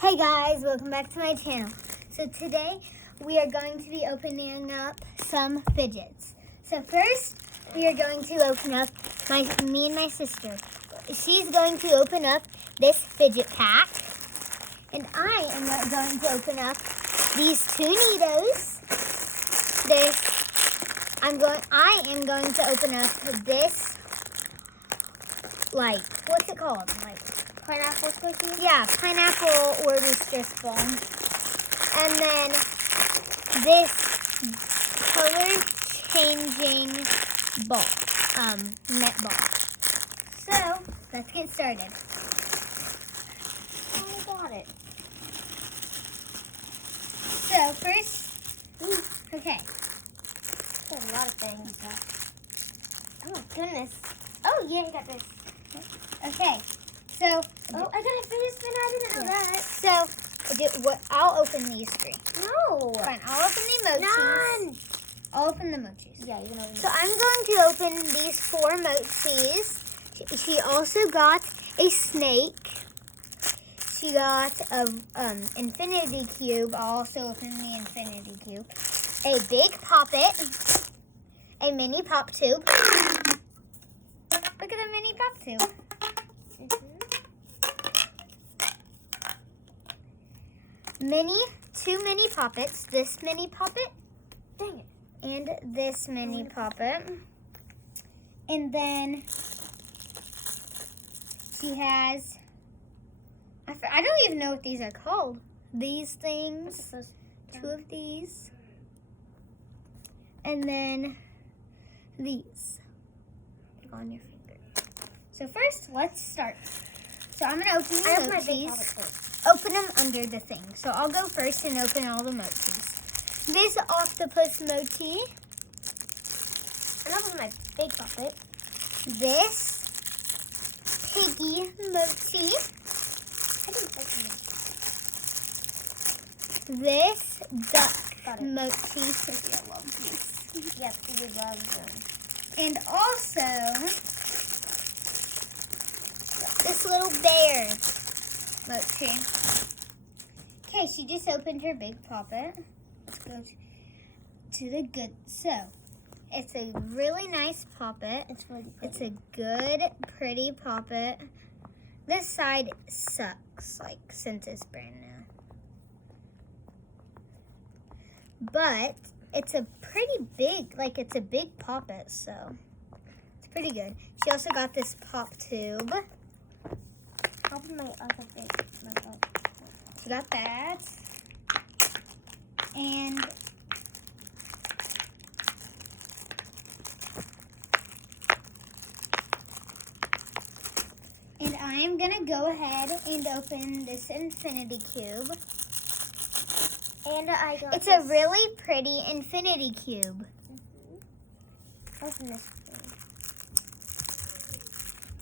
Hey guys, welcome back to my channel. So today we are going to be opening up some fidgets. So first we are going to open up me and my sister. She's going to open up this fidget pack. And I am going to open up these two Neatos. I am going to open up this, like, what's it called? Like, Pineapple squishy? yeah, pineapple or just ball. And then this color-changing ball, net ball. So, let's get started. Oh, I got it. So, first, okay. There's a lot of things. Oh my goodness. Oh yeah, I got this. Okay, so, Oh, I got a fidget spinner. I didn't know that. so, I'll open these three. No. Fine, I'll open the mochis. None. I'll open the mochis. Yeah, you can open So I'm going to open these 4 mochis. She also got a snake. She got a infinity cube. I'll also open the infinity cube. A big poppet. A mini pop tube. Look at the mini pop tube. Two mini poppets. This mini poppet. Dang it. And this mini poppet. And then she has, I don't even know what these are called. These things, 2 of these. And then these on your finger. So first, let's start. So I'm going to open I have the my big mochis. poppet first. Open them under the thing. So I'll go first and open all the mochis. This octopus mochi. And I'll open my big poppet. This piggy mochi. I didn't touch This duck Got it. mochi. Sophia loves these. Yes, you love them. And also this little bear mochi. Okay, she just opened her big poppet. Let's go to the good. So, it's a really nice poppet. It's really pretty. It's a good, pretty poppet. This side sucks, like, since it's brand new. But it's a pretty big, like, it's a big poppet, so it's pretty good. She also got this pop tube. I'll open my other big. She got that. And I am going to go ahead and open this infinity cube. And I got It's a really pretty infinity cube. Open this thing.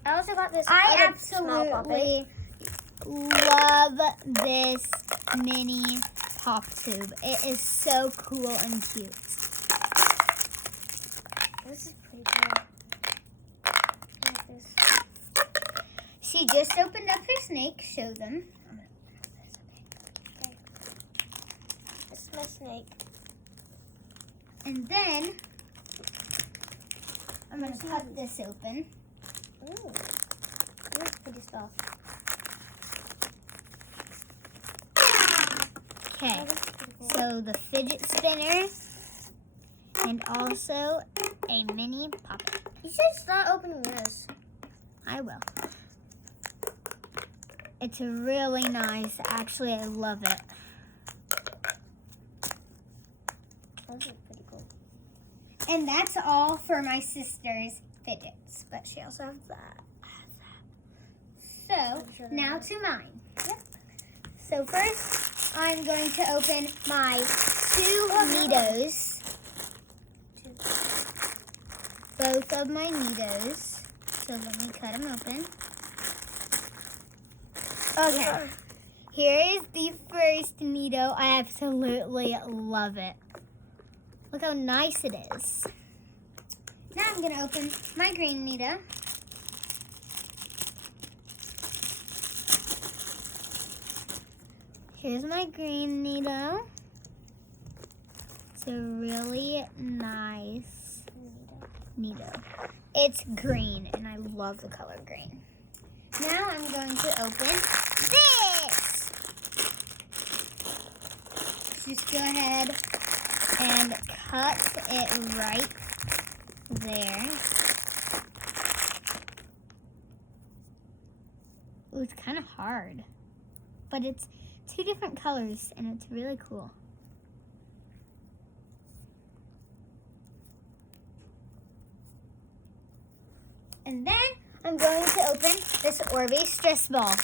I also got this. I other small poppet. absolutely love this mini pop tube. It is so cool and cute. This is pretty cool. Like this. She just opened up her snake. Show them. Okay. This is my snake. And then I'm going to cut this open. Ooh. This is pretty stuff. Okay, Oh, this is pretty cool. so the fidget spinner and also a mini poppet. You should start opening this. I will. It's really nice. Actually, I love it. This is pretty cool. And that's all for my sister's fidgets. But she also has that. So, now to mine. Yep. So first, I'm going to open my 2 Neatos. Both of my Neatos. So let me cut them open. Okay. Here is the first Neato. I absolutely love it. Look how nice it is. Now I'm going to open my green Neato. Here's my green needle. It's a really nice needle. It's green, and I love the color green. Now I'm going to open this. Just go ahead and cut it right there. Ooh, it's kind of hard, but it's 2 different colors, and it's really cool. And then I'm going to open this Orbe stress ball.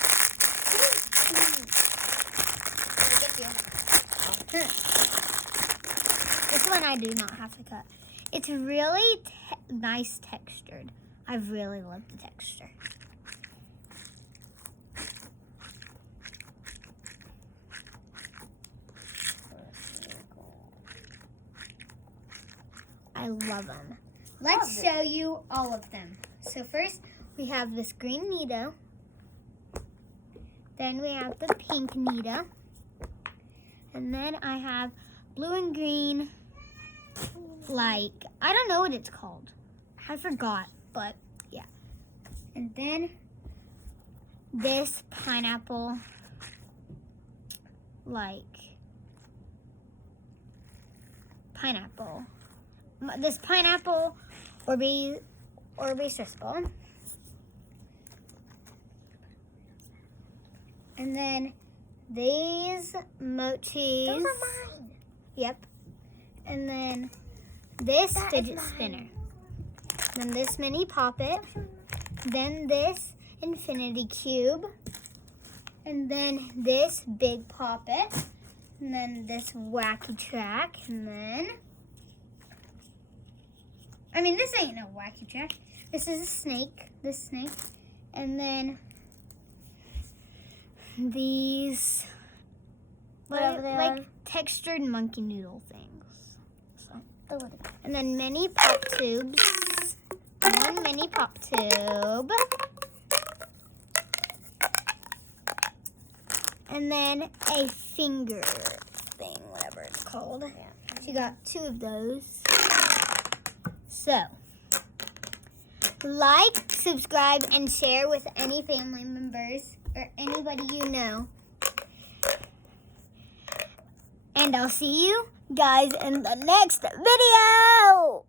This one I do not have to cut. It's really nice textured. I really love the texture. I love them. Let's show you all of them. So first, we have this green needle. Then we have the pink needle. And then I have blue and green, like, I don't know what it's called. I forgot, but yeah. And then this pineapple, like, pineapple. This pineapple Orbe stress ball. And then these mochis. Those are mine. Yep. And then this fidget spinner. Then this mini poppet. Then this infinity cube. And then this big poppet. And then this wacky track. And then, I mean, this ain't no wacky track. This is a snake. This snake. And then these like textured monkey noodle things. So, and then mini pop tubes. One mini pop tube. And then a finger thing, whatever it's called. She got 2 of those. So, like, subscribe, and share with any family members or anybody you know. And I'll see you guys in the next video.